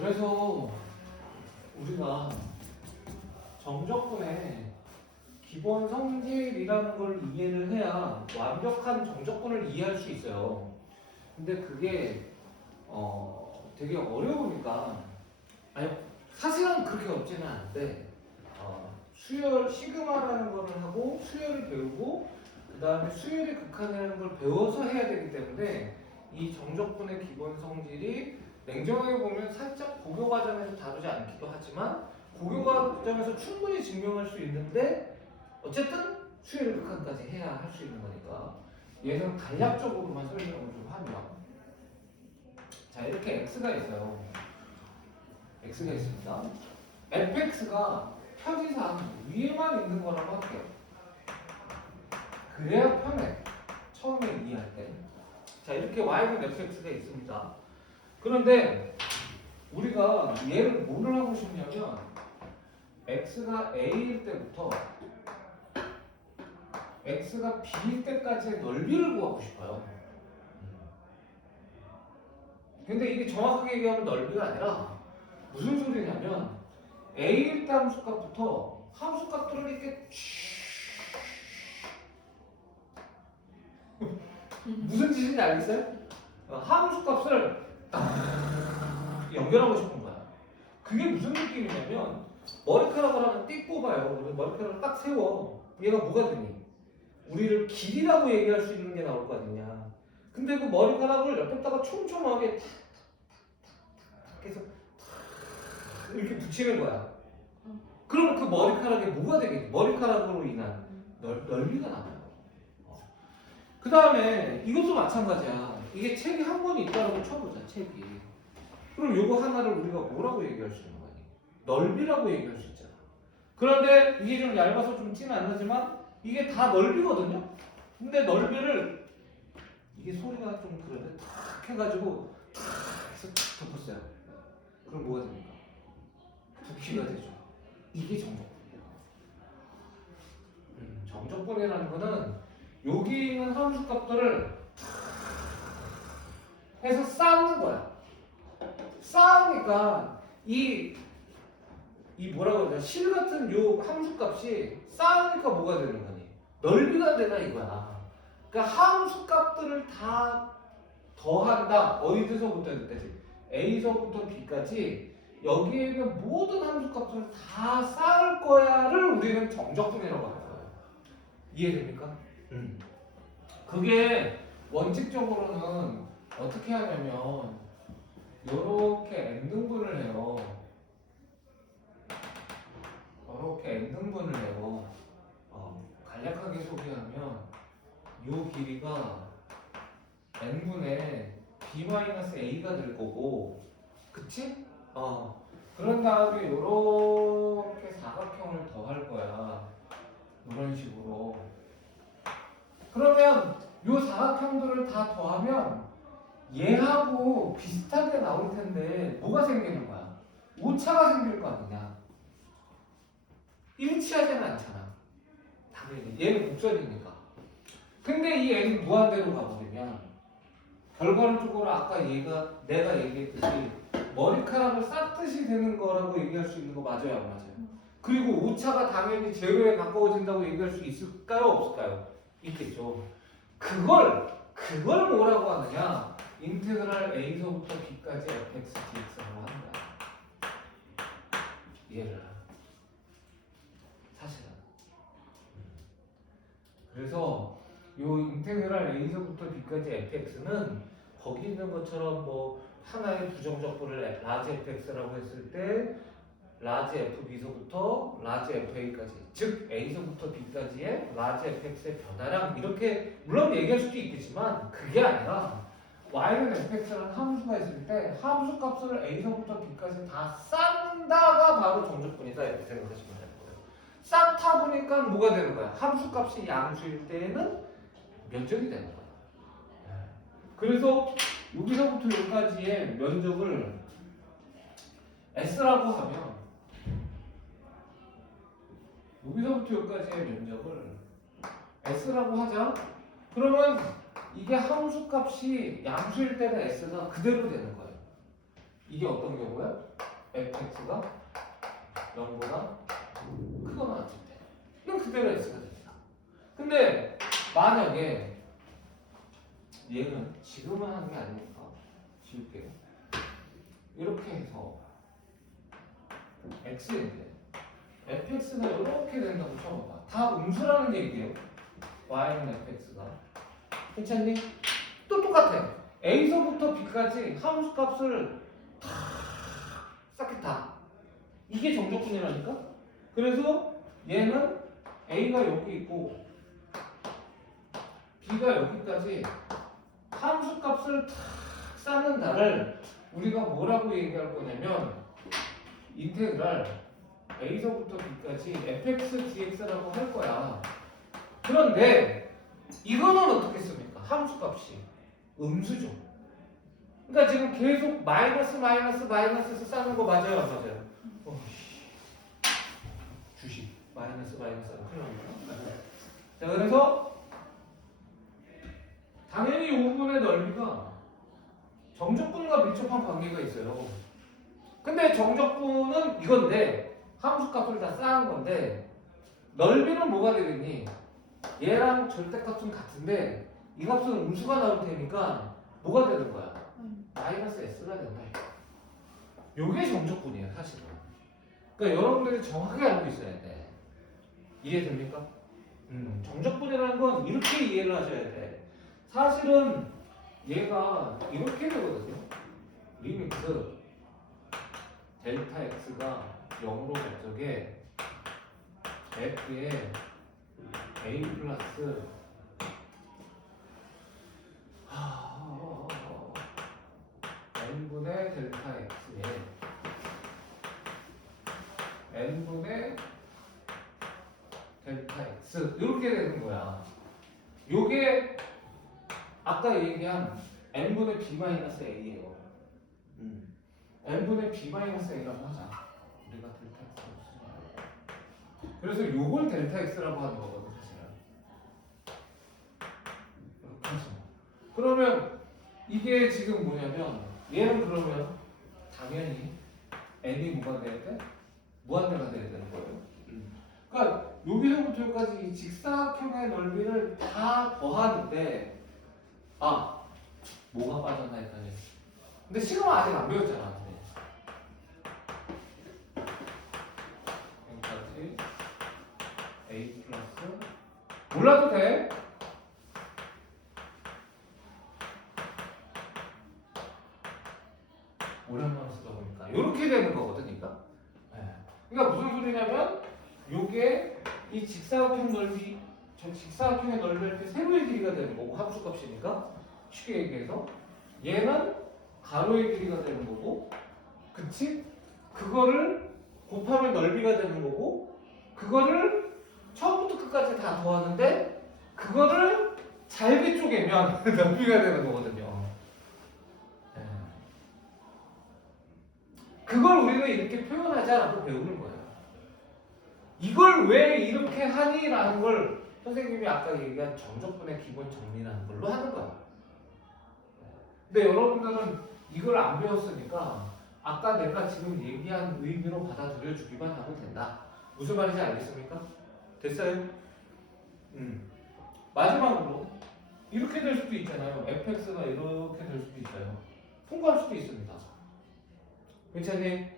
그래서 우리가 정적분의 기본 성질이라는 걸 이해를 해야 완벽한 정적분을 이해할 수 있어요. 근데 그게 되게 어려우니까, 아니 사실은 그렇게 어렵지는 않은데 수열 시그마라는 거를 하고 수열을 배우고 그 다음에 수열의 극한이라는 걸 배워서 해야 되기 때문에 이 정적분의 기본 성질이 냉정하게 보면 살짝 고교 과정에서 다루지 않기도 하지만 고교 과정에서 충분히 증명할 수 있는데 어쨌든 수열의 극한까지 해야 할 수 있는 거니까 얘는 간략적으로만 설명을 좀 하면, 자 이렇게 x가 있어요. x가 있습니다. fx가 편의상 위에만 있는 거라고 할게요. 그래야 편해. 처음에 이해할 때. 자 이렇게 y는 fx가 있습니다. 그런데 우리가 얘를 뭐를 하고 싶냐면 x가 a일 때부터 x가 b일 때까지의 넓이를 구하고 싶어요. 근데 이게 정확하게 얘기하면 넓이가 아니라 무슨 소리냐면 a일 때 함수값부터 함수값들을 이렇게 무슨 짓인지 알겠어요? 함수값을 딱 연결하고 싶은 거야. 그게 무슨 느낌이냐면 머리카락을 하나 띡 뽑아요. 그래서 머리카락을 딱 세워. 얘가 뭐가 되니? 우리를 길이라고 얘기할 수 있는 게 나올 거 아니냐. 근데 그 머리카락을 옆에다가 촘촘하게 탁탁탁탁 해서 이렇게 붙이는 거야. 그럼 그 머리카락에 뭐가 되겠니? 머리카락으로 인한 넓이가 나와요. 그 다음에 이것도 마찬가지야. 이게 책이 한 권이 있다고 쳐보자. 책이. 그럼 요거 하나를 우리가 뭐라고 얘기할 수 있는 거니? 넓이라고 얘기할 수 있잖아. 그런데 이게 좀 얇아서 좀 티는 안 나지만 이게 다 넓이거든요. 근데 넓이를 이게 소리가 좀 그런데 탁 해가지고 탁 해서 탁 덮었어요. 그럼 뭐가 됩니까? 부피가 되죠. 이게 정적분이에요. 정적분이라는 거는 여기 있는 함수값들을 해서 쌓는 거야. 쌓으니까 이 뭐라고 그러냐, 실 같은 요 함수값이 쌓으니까 뭐가 되는 거니? 넓이가 되나 이거야. 그러니까 함수값들을 다 더한다. 어디서부터 여기까지? A서부터 B까지 여기에 있는 모든 함수값들을 다 쌓을 거야를 우리는 정적분이라고 하는 거예요. 이해됩니까? 그게 원칙적으로는 어떻게 하냐면 요렇게 n등분을 해요. 이렇게 n등분을 해요. 간략하게 소개하면 요 길이가 n분의 b-a가 될 거고, 그치? 그런 다음에 요렇게 사각형을 더할 거야. 이런 식으로. 그러면 요 사각형들을 다 더하면 얘하고 비슷하게 나올 텐데 뭐가 생기는 거야? 오차가 생길 거 아니냐? 일치하지는 않잖아. 당연히 얘는 곡선이니까. 근데 이 n이 무한대로 가버리면 결과론적으로 아까 내가 얘기했듯이 머리카락을 쌓듯이 되는 거라고 얘기할 수 있는 거 맞아요, 안 맞아요? 그리고 오차가 당연히 제로에 가까워진다고 얘기할 수 있을까요, 없을까요? 있겠죠. 그걸 뭐라고 하느냐? 인테그랄 a서부터 b까지 fx dx라고 하는 거야. 얘를 사실은. 그래서 요 인테그랄 a서부터 b까지 fx는 거기 있는 것처럼 뭐 하나의 부정적분을 라지 fx라고 했을 때 라지 fb서부터 라지 fa까지, 즉 a서부터 b까지의 라지 fx의 변화량, 이렇게 물론 얘기할 수도 있겠지만 그게 아니라 y는 fx라는 함수가 있을 때 함수값을 a서부터 b까지 다 쌓는다가 바로 정적분이다 이렇게 생각하시면 돼요. 쌓다 보니까 뭐가 되는 거야? 함수값이 양수일 때에는 면적이 되는 거야. 그래서 여기서부터 여기까지의 면적을 S라고 하면, 여기서부터 여기까지의 면적을 S라고 하자. 그러면 이게 함수값이 양수일 때는 S가 그대로 되는 거예요. 이게 어떤 경우야? fx가 0보다 크거나 같을 때. 이건 그대로 x가 됩니다. 근데 만약에 얘는 지금은 하는 게 아니니까 지울게요. 이렇게 해서 x인데 fx가 이렇게 된다고 쳐봐봐. 다 음수라는 얘기예요. y는 fx가. 괜찮니? 또 똑같아. a서부터 b까지 함수값을 다 쌓게 다. 이게 정적분이라니까? 그래서 얘는 a가 여기 있고 b가 여기까지 함수값을 다 쌓는 날을 우리가 뭐라고 얘기할 거냐면 인테그랄 a서부터 b까지 fx dx라고 할 거야. 그런데 이거는 어떻게 씁니까? 함수값이 음수죠. 그러니까 지금 계속 마이너스에서 쌓는 거 맞아요, 안 맞아요? 주식 마이너스 큰일 납니다. 자, 그래서 당연히 이 부분의 넓이가 정적분과 밀접한 관계가 있어요. 근데 정적분은 이건데 함수값을 다 쌓은 건데 넓이는 뭐가 되겠니? 얘랑 절대값은 같은데 이 값은 음수가 나올 테니까 뭐가 되는 거야? 마이너스 s가 된다. 요게 정적분이에요, 사실은. 그러니까 여러분들이 정확하게 알고 있어야 돼. 이해됩니까? 정적분이라는 건 이렇게 이해를 하셔야 돼. 사실은 얘가 이렇게 되거든요. 리미트 델타 x가 0으로 갈 적에 f에 a 플러스 n분의 델타 x에 n분의 델타 x 이렇게 되는 거야. 요게 아까 얘기한 n분의 b 마이너스 a예요. n분의 b 마이너스 a라고 하자. 우리가 델타 x라고 쓰지 말고. 그래서 요걸 델타 x라고 하는 거거든, 사실은. 이렇게 하죠. 그러면 이게 지금 뭐냐면 얘는 그러면 당연히 n이 뭐가 돼야 돼? 무한대가 돼야 되는 거예요. 그러니까 여기서부터 여기까지 이 직사각형의 넓이를 다 더하는데 뭐가 빠졌나 했더니 근데 시그마 아직 안 배웠잖아. 여기까지 a 플러스 몰라도 돼. 오랜만에 쓰다 보니까 이렇게 되는 거거든, 그러니까. 그러니까 무슨 소리냐면 요게 이 직사각형 넓이, 저 직사각형의 넓이일 때 세로의 길이가 되는 거고 함수값이니까 쉽게 얘기해서 얘는 가로의 길이가 되는 거고, 그치? 그거를 곱하면 넓이가 되는 거고, 그거를 처음부터 끝까지 다 더하는데 그거를 잘게 쪼개면 넓이가 되는 거거든요. 그걸 우리는 이렇게 표현하자라고 배우는 거예요. 이걸 왜 이렇게 하니? 라는 걸 선생님이 아까 얘기한 정적분의 기본 정리라는 걸로 하는 거야. 근데 여러분들은 이걸 안 배웠으니까 아까 내가 지금 얘기한 의미로 받아들여 주기만 하면 된다. 무슨 말인지 알겠습니까? 됐어요? 마지막으로 이렇게 될 수도 있잖아요. fx가 이렇게 될 수도 있어요. 통과할 수도 있습니다. 괜찮니?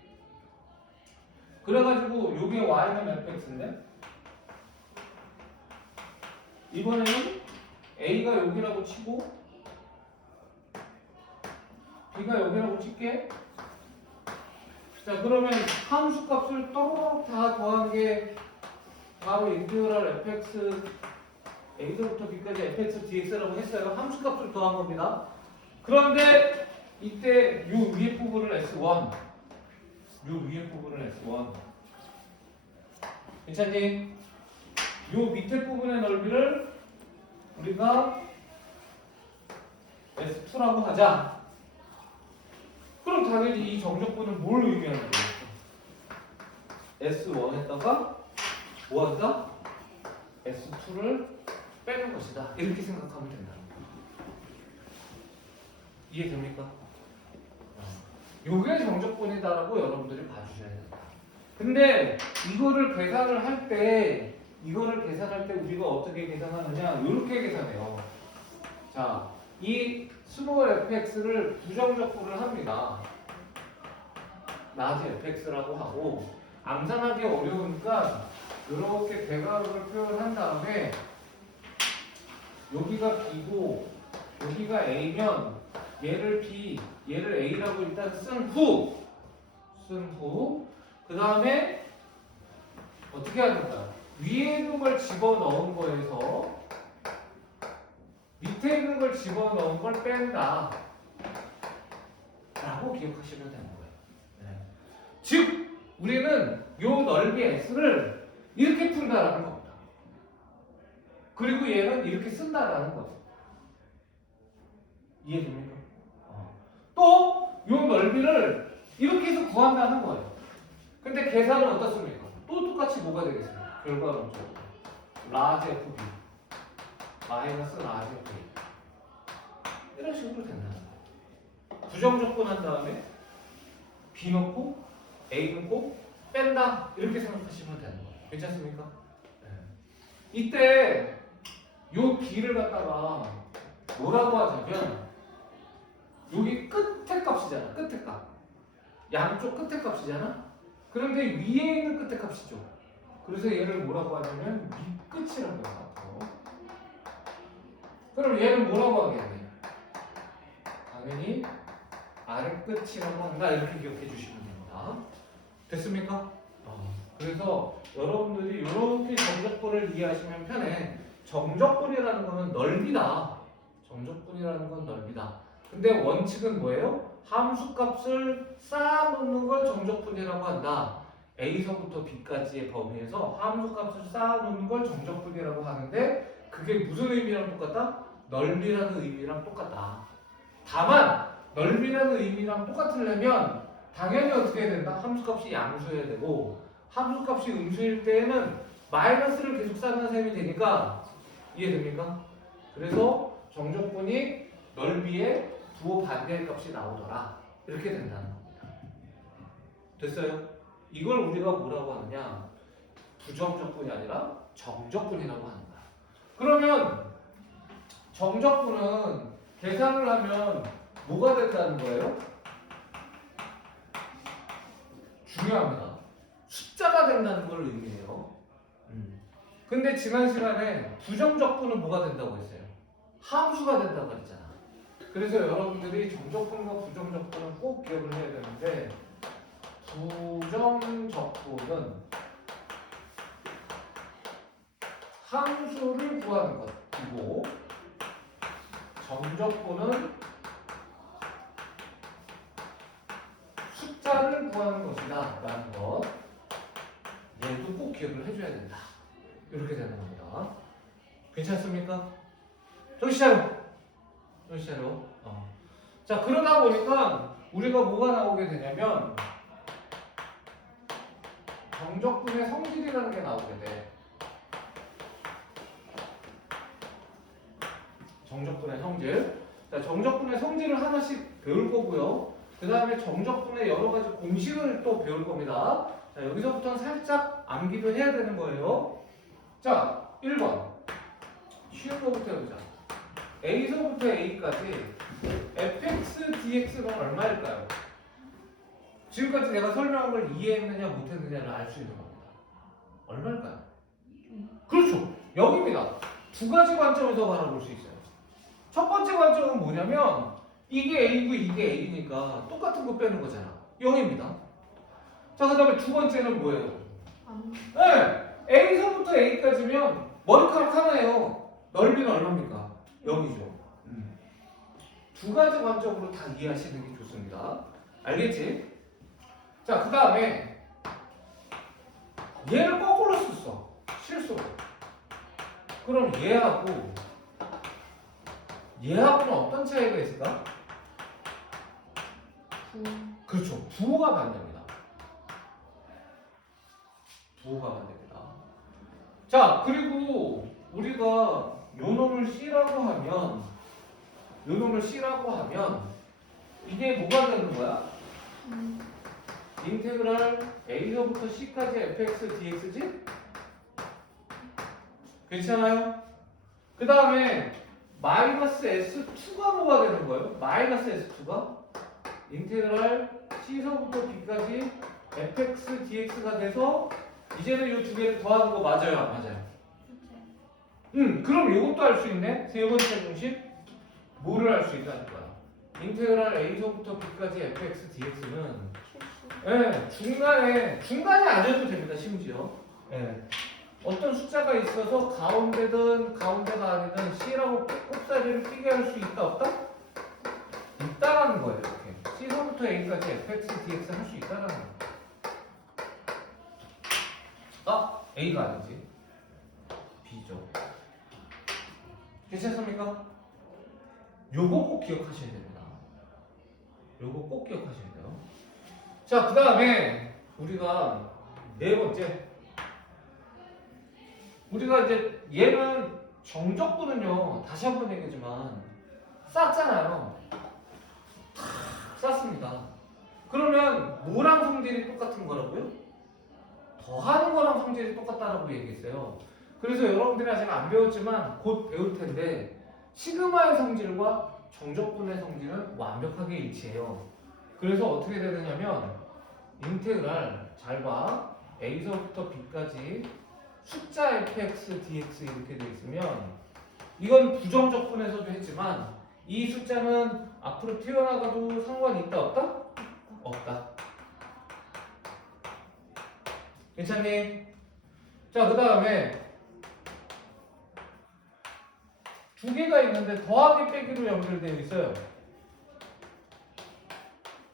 그래가지고 요게 y는 fx인데 이번에는 a가 여기라고 치고 b가 여기라고 칠게. 자, 그러면 함수값을 또록 다 더한 게 바로 인테그랄 fx a서부터 b까지 fx dx라고 했어요. 함수값을 더한 겁니다. 그런데 이때 요 위에 부분을 S1, 요 위에 부분을 S1. 괜찮니? 요 밑에 부분의 넓이를 우리가 S2라고 하자. 그럼 당연히 이 정적분은 뭘 의미하는 거겠어? S1에다가 뭐 한다? S2를 빼는 것이다. 이렇게 생각하면 된다. 이해됩니까? 요게 정적분이다라고 여러분들이 봐주셔야 된다. 근데 이거를 계산을 할 때 우리가 어떻게 계산하느냐? 이렇게 계산해요. 자, 이 스몰 fx를 부정적분을 합니다. 라지 fx라고 하고 암산하기 어려우니까 이렇게 대괄호를 표현한 다음에 여기가 b고 여기가 a면 얘를 b, 얘를 a라고 일단 쓴 후 그 다음에 어떻게 하는가? 위에 있는 걸 집어넣은 거에서 밑에 있는 걸 집어넣은 걸 뺀다 라고 기억하시면 되는 거예요. 네. 즉 우리는 요 넓이 S를 이렇게 푼다라는 겁니다. 그리고 얘는 이렇게 쓴다라는 거죠. 이해됩니까? 또 요 넓이를 이렇게 해서 구한다는 거예요. 근데 계산은 어떻습니까? 또 똑같이 뭐가 되겠습니까? 결과론적으로 라지 FB 마이너스 라지 FA 이런 식으로 된다는 거예요. 부정적분한 다음에 B 넣고 A 넣고 뺀다 이렇게 생각하시면 되는 거예요. 괜찮습니까? 네. 이때 요 B를 갖다가 뭐라고 하자면 여기 끝에 값이잖아. 끝에 값. 양쪽 끝에 값이잖아. 그런데 위에 있는 끝에 값이죠. 그래서 얘를 뭐라고 하냐면 밑끝이라고 해요. 그럼 얘는 뭐라고 하겠니? 당연히 아래끝이라고 한다. 이렇게 기억해 주시면 됩니다. 됐습니까? 그래서 여러분들이 이렇게 정적분을 이해하시면 편해. 정적분이라는 거는 넓이다. 정적분이라는 건 넓이다. 근데 원칙은 뭐예요? 함수값을 쌓아놓는 걸 정적분이라고 한다. A서부터 B까지의 범위에서 함수값을 쌓아놓는 걸 정적분이라고 하는데 그게 무슨 의미랑 똑같다? 넓이라는 의미랑 똑같다. 다만 넓이라는 의미랑 똑같으려면 당연히 어떻게 해야 된다? 함수값이 양수여야 되고 함수값이 음수일 때에는 마이너스를 계속 쌓는 셈이 되니까 이해됩니까? 그래서 정적분이 넓이의 부호 반대의 값이 나오더라. 이렇게 된다는 겁니다. 됐어요? 이걸 우리가 뭐라고 하느냐? 부정적분이 아니라 정적분이라고 하는 거야. 그러면 정적분은 계산을 하면 뭐가 된다는 거예요? 중요합니다. 숫자가 된다는 걸 의미해요. 근데 지난 시간에 부정적분은 뭐가 된다고 했어요? 함수가 된다고 했잖아. 그래서 여러분들이 정적분과 부정적분은 꼭 기억을 해야 되는데 부정적분은 함수를 구하는 것이고 정적분은 숫자를 구하는 것이다 라는 것 얘도 꼭 기억을 해줘야 된다. 이렇게 되는 겁니다. 괜찮습니까? 정신 차려. 정신 차려. 자, 그러다 보니까 우리가 뭐가 나오게 되냐면 정적분의 성질이라는 게 나오게 돼. 정적분의 성질. 자, 정적분의 성질을 하나씩 배울 거고요. 그 다음에 정적분의 여러 가지 공식을 또 배울 겁니다. 자, 여기서부터는 살짝 암기도 해야 되는 거예요. 자, 1번. 쉬운 거부터 해보자. A서부터 A까지 fx dx는 얼마일까요? 지금까지 내가 설명한 걸 이해했느냐 못했느냐를 알 수 있는 겁니다. 얼마일까요? 그렇죠. 여기입니다. 두 가지 관점에서 바라볼 수 있어요. 첫 번째 관점은 뭐냐면 이게 A고 이게 A니까 똑같은 거 빼는 거잖아. 0입니다. 자, 그 다음에 두 번째는 뭐예요? 네, A서부터 A까지면 머리카락 하나예요. 넓이는 얼마입니까? 0이죠. 두 가지 관점으로 다 이해하시는 게 좋습니다. 알겠지? 자, 그 다음에 얘를 거꾸로 썼어. 실수로. 그럼 얘하고는 어떤 차이가 있을까? 그렇죠. 부호가 반대입니다. 부호가 반대입니다. 자, 그리고 우리가 요 놈을 C라고 하면 이게 뭐가 되는 거야? 인테그랄 A서부터 C까지 fx dx지? 괜찮아요? 그 다음에 마이너스 S2가 뭐가 되는 거예요? 마이너스 S2가 인테그랄 C서부터 B까지 fx dx가 돼서 이제는 이 두 개를 더하는 거 맞아요? 안 맞아요? 그럼 이것도 할 수 있네? 세 번째 공식 뭐를 할 수 있다는 거야? 인테그랄 A서부터 B까지 fx dx는 예, 중간에 안 해도 됩니다. 심지어 예, 어떤 숫자가 있어서 가운데든 가운데가 아니든 C라고 꼽사리를 끼게 할 수 있다 없다? 있다라는 거예요. 이렇게 C서부터 A까지 fx dx 할 수 있다라는 거예요. A가 아니지 B죠. 괜찮습니까? 요거 꼭 기억하셔야 됩니다. 요거 꼭 기억하셔야 돼요. 자, 그 다음에 우리가 네 번째, 우리가 이제 얘는 정적분은요, 다시 한번 얘기하지만 쌌잖아요. 쌌습니다. 그러면 뭐랑 성질이 똑같은 거라고요? 더하는 거랑 성질이 똑같다라고 얘기했어요. 그래서 여러분들이 아직 안 배웠지만 곧 배울 텐데 시그마의 성질과 정적분의 성질은 완벽하게 일치해요. 그래서 어떻게 되느냐면 인테그랄 잘 봐. A서부터 B까지 숫자 fx dx 이렇게 되어 있으면 이건 부정적분에서도 했지만 이 숫자는 앞으로 튀어나가도 상관이 있다 없다? 없다. 괜찮니? 자, 그 다음에 두 개가 있는데 더하기 빼기로 연결되어 있어요.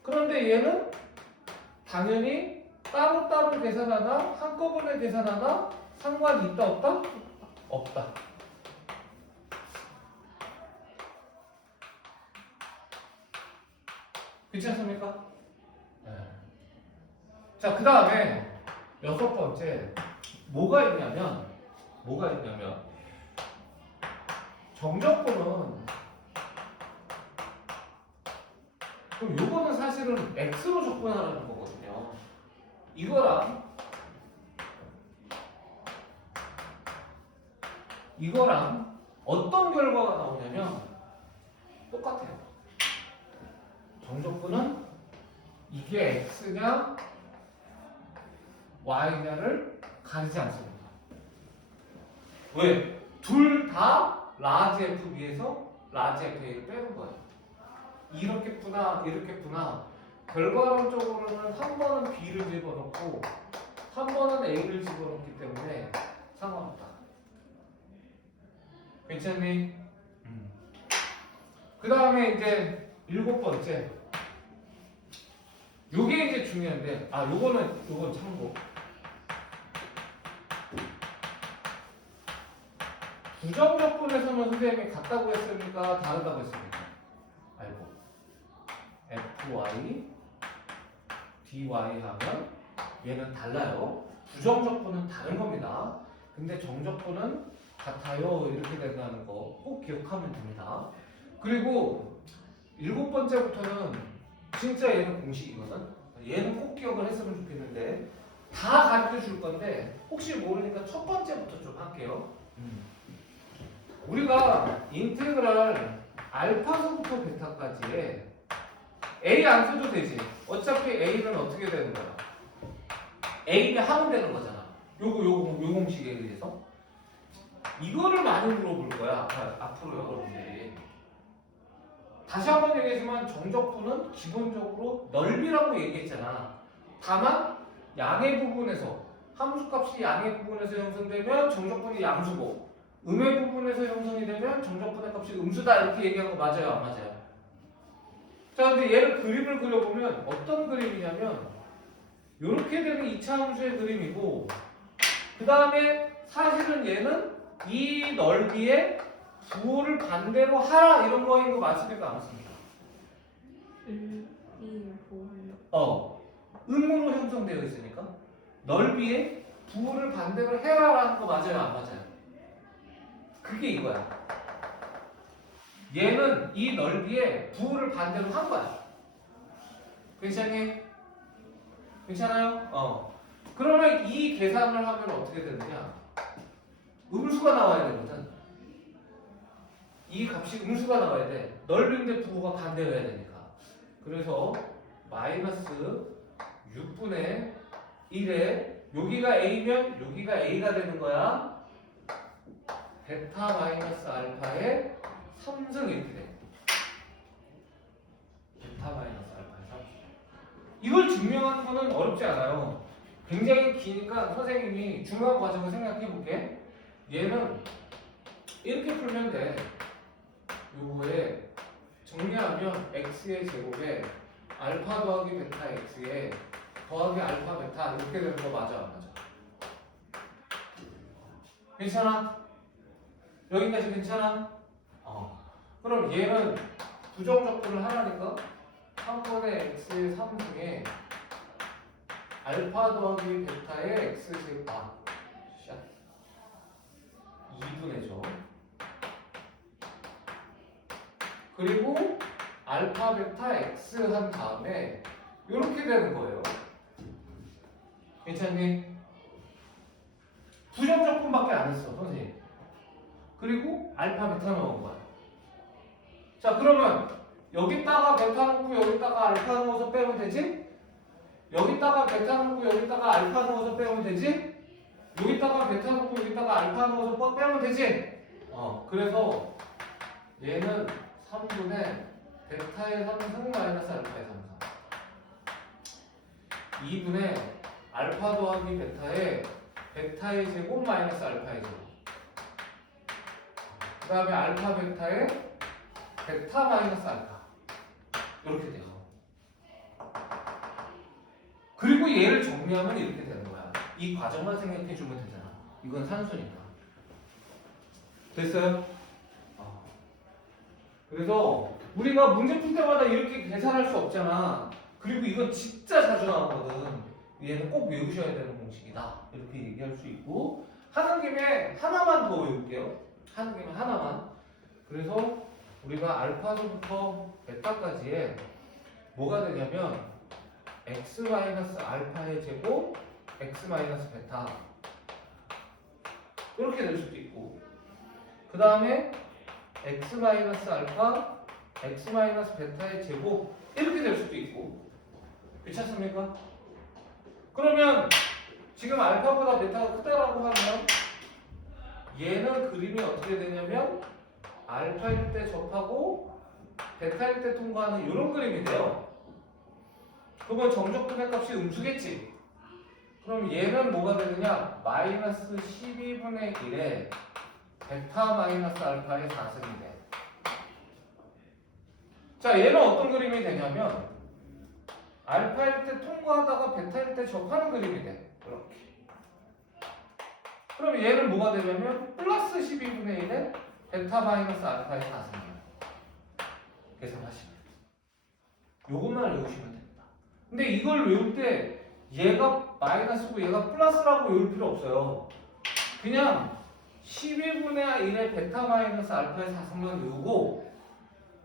그런데 얘는 당연히 따로따로 계산하나 한꺼번에 계산하나 상관이 있다 없다? 없다. 괜찮습니까? 네. 자, 그 다음에 여섯 번째 뭐가 있냐면 정적분은 그럼 요거는 사실은 x로 적분하라는 거거든요. 이거랑 어떤 결과가 나오냐면 똑같아요. 정적분은 이게 x냐 y냐를 가리지 않습니다. 왜? 둘 다 라지 FB에서 라지 FA를 빼는 거예요. 이렇게 푸나 이렇게 푸나 결과론적으로는 한 번은 B를 집어넣고 한 번은 A를 집어넣기 때문에 상관없다. 괜찮니? 그 다음에 이제 일곱 번째 요게 이제 중요한데 요건 참고 부정적분에서는 선생님이 같다고 했습니까? 다르다고 했습니까? 알고 FY DY 하면 얘는 달라요. 부정적분은 다른 겁니다. 근데 정적분은 같아요. 이렇게 된다는 거 꼭 기억하면 됩니다. 그리고 일곱 번째부터는 진짜 얘는 공식이거든. 얘는 꼭 기억을 했으면 좋겠는데 다 가르쳐 줄 건데 혹시 모르니까 첫 번째부터 좀 할게요. 우리가 인테그랄 알파서부터 베타까지에 A 안 써도 되지. 어차피 A는 어떻게 되는 거야? A는 하면 되는 거잖아. 요 공식에 의해서. 이거를 많이 물어볼 거야. 앞으로 여러분들이. 다시 한번 얘기하지만 정적분은 기본적으로 넓이라고 얘기했잖아. 다만 양의 부분에서 함수값이 양의 부분에서 형성되면 정적분이 양수고 음의 부분에서 형성이 되면 정적분의 값이 음수다 이렇게 얘기한 거 맞아요? 안 맞아요? 자, 근데 얘를 그림을 그려보면 어떤 그림이냐면 이렇게 되는 2차 함수의 그림이고 그 다음에 사실은 얘는 이 넓이의 부호를 반대로 하라 이런 거인 거 맞습니까? 안 맞습니까? 음으로 형성되어 있으니까 넓이의 부호를 반대로 해라라는 거 맞아요? 안 맞아요? 그게 이거야. 얘는 이 넓이의 부호를 반대로 한 거야. 괜찮니? 괜찮아요? 그러면 이 계산을 하면 어떻게 되느냐? 음수가 나와야 되거든. 이 값이 음수가 나와야 돼. 넓이인데 부호가 반대여야 되니까. 그래서 마이너스 6분의 1에 여기가 A면 여기가 A가 되는 거야. 베타 마이너스 알파의 3승 이렇게 돼. 베타 마이너스 알파의 3승. 이걸 증명하는 거는 어렵지 않아요. 굉장히 기니까 선생님이 중요한 과정을 생각해 볼게. 얘는 이렇게 풀면 돼. 요거에 정리하면 x의 제곱에 알파 더하기 베타 x에 더하기 알파 베타 이렇게 되는 거 맞아 안 맞아? 괜찮아? 여기까지 괜찮아? 그럼 얘는 부정적분을 하라니까 3분의 x의 3승에 알파 더하기 베타의 x제곱 2분의 죠. 그리고 알파 베타 x 한 다음에 이렇게 되는 거예요. 괜찮니? 부정적분밖에 안 했어 선생님. 그리고 알파 베타 넣은 거야. 자 그러면 여기다가 베타 넣고 여기다가 알파 넣어서 빼면 되지? 여기다가 베타 넣고 여기다가 알파 넣어서 빼면 되지? 여기다가 베타 넣고 여기다가 알파 넣어서 빼면 되지? 그래서 얘는 3분의 베타의 3승 마이너스 알파의 3승 2분의 알파 더하기 베타의 제곱 마이너스 알파의 제곱 그 다음에 알파 베타의 베타 마이너스 알파 이렇게 돼요. 그리고 얘를 정리하면 이렇게 되는 거야. 이 과정만 생각해 주면 되잖아. 이건 산수니까. 됐어요? 그래서 우리가 문제 풀 때마다 이렇게 계산할 수 없잖아. 그리고 이건 진짜 자주 나오거든. 얘는 꼭 외우셔야 되는 공식이다. 이렇게 얘기할 수 있고 하는 김에 하나만 더 외울게요. 하는 김에 하나만. 그래서 우리가 알파부터 베타까지에 뭐가 되냐면 x 마이너스 알파의 제곱 x 마이너스 베타 이렇게 될 수도 있고 그 다음에 x 마이너스 알파 x 마이너스 베타의 제곱 이렇게 될 수도 있고 괜찮습니까? 그러면 지금 알파보다 베타가 크다라고 하면 얘는 그림이 어떻게 되냐면 알파일 때 접하고 베타일 때 통과하는 이런 그림이 돼요. 그러면 정적분의 값이 음수겠지? 그럼 얘는 뭐가 되느냐? 마이너스 12분의 1에 베타 마이너스 알파의 4승이 돼. 자, 얘는 어떤 그림이 되냐면 알파일 때 통과하다가 베타일 때 접하는 그림이 돼. 이렇게. 그럼 얘는 뭐가 되냐면 플러스 12분의 1에 베타 마이너스 알파의 4승이에요. 계산하시면. 요것만 외우시면 됩니다. 근데 이걸 외울 때 얘가 마이너스고 얘가 플러스라고 외울 필요 없어요. 그냥 12분의 1의 베타 마이너스 알파의 4승만 외우고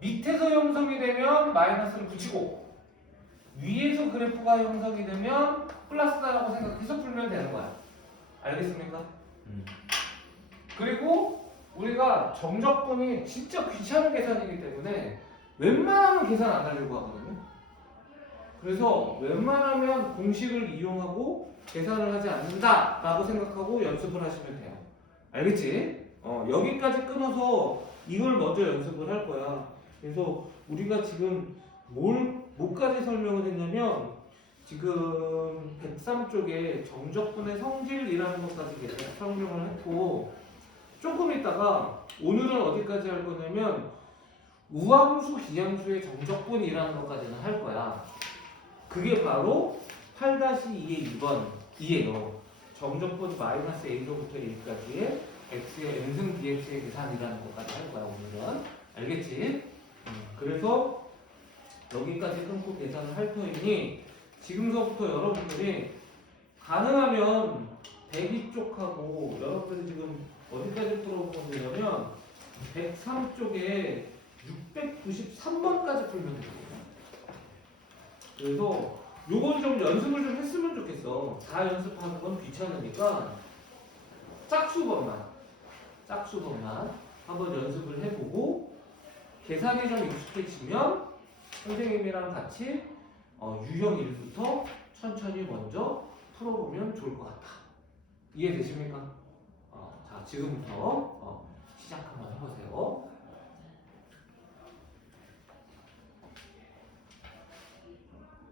밑에서 형성이 되면 마이너스를 붙이고 위에서 그래프가 형성이 되면 플러스다라고 생각해서 풀면 되는 거야. 알겠습니까? 그리고 우리가 정적분이 진짜 귀찮은 계산이기 때문에 웬만하면 계산 안 하려고 하거든요. 그래서 웬만하면 공식을 이용하고 계산을 하지 않는다라고 생각하고 연습을 하시면 돼요. 알겠지? 여기까지 끊어서 이걸 먼저 연습을 할 거야. 그래서 우리가 지금 뭐까지 설명을 했냐면 지금 103쪽에 정적분의 성질이라는 것까지 설명을 했고 조금 있다가 오늘은 어디까지 할 거냐면 우함수, 기함수의 정적분이라는 것까지는 할 거야. 그게 바로 8-2의 2번이에요. 정적분 마이너스 A로부터 A까지의 X의 N승 DX의 계산이라는 것까지 할 거야 오늘은. 알겠지? 그래서 여기까지 끊고 계산을 할 터이니 지금서부터 여러분들이 가능하면 대비 쪽하고 여러분들이 지금 어디까지 풀어보면 되냐면 103쪽에 693번까지 풀면 돼요. 그래서 요건 좀 연습을 좀 했으면 좋겠어. 다 연습하는 건 귀찮으니까 짝수법만 한번 연습을 해보고 계산이 좀 익숙해지면 선생님이랑 같이 유형 1부터 천천히 먼저 풀어보면 좋을 것 같다. 이해되십니까? 자, 지금부터 시작 한번 해보세요.